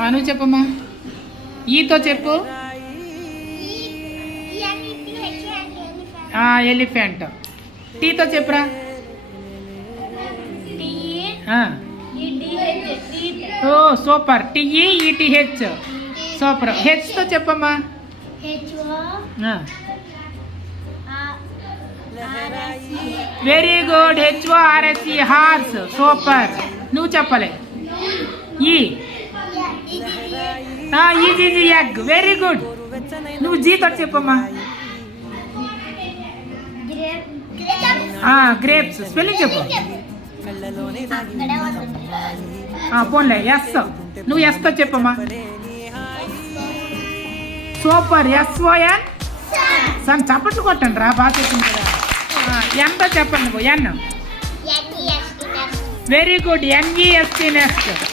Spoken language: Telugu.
నువ్వు చెప్పమ్మా. ఈతో చెప్పు. ఎలిఫెంట్. టీతో చెప్పురా. ఓ సూపర్. టిఈఈటిహెచ్ సూపర్. హెచ్తో చెప్పమ్మా. Very good. HORSE horse super. నువ్వు చెప్పలే. Easy egg. Very good. నువ్వు జీతో చెప్పమ్మా. గ్రేప్స్ స్పెల్లింగ్ చెప్పు. పోన్లే. ఎస్. నువ్వు ఎస్తో చెప్పమ్మా. సూపర్. SON son. చప్పట్లు కొట్టండి రా. బాగా చెప్పింది కదా. ఎంతో చెప్పండి నువ్వు. N. Very good. NEST next.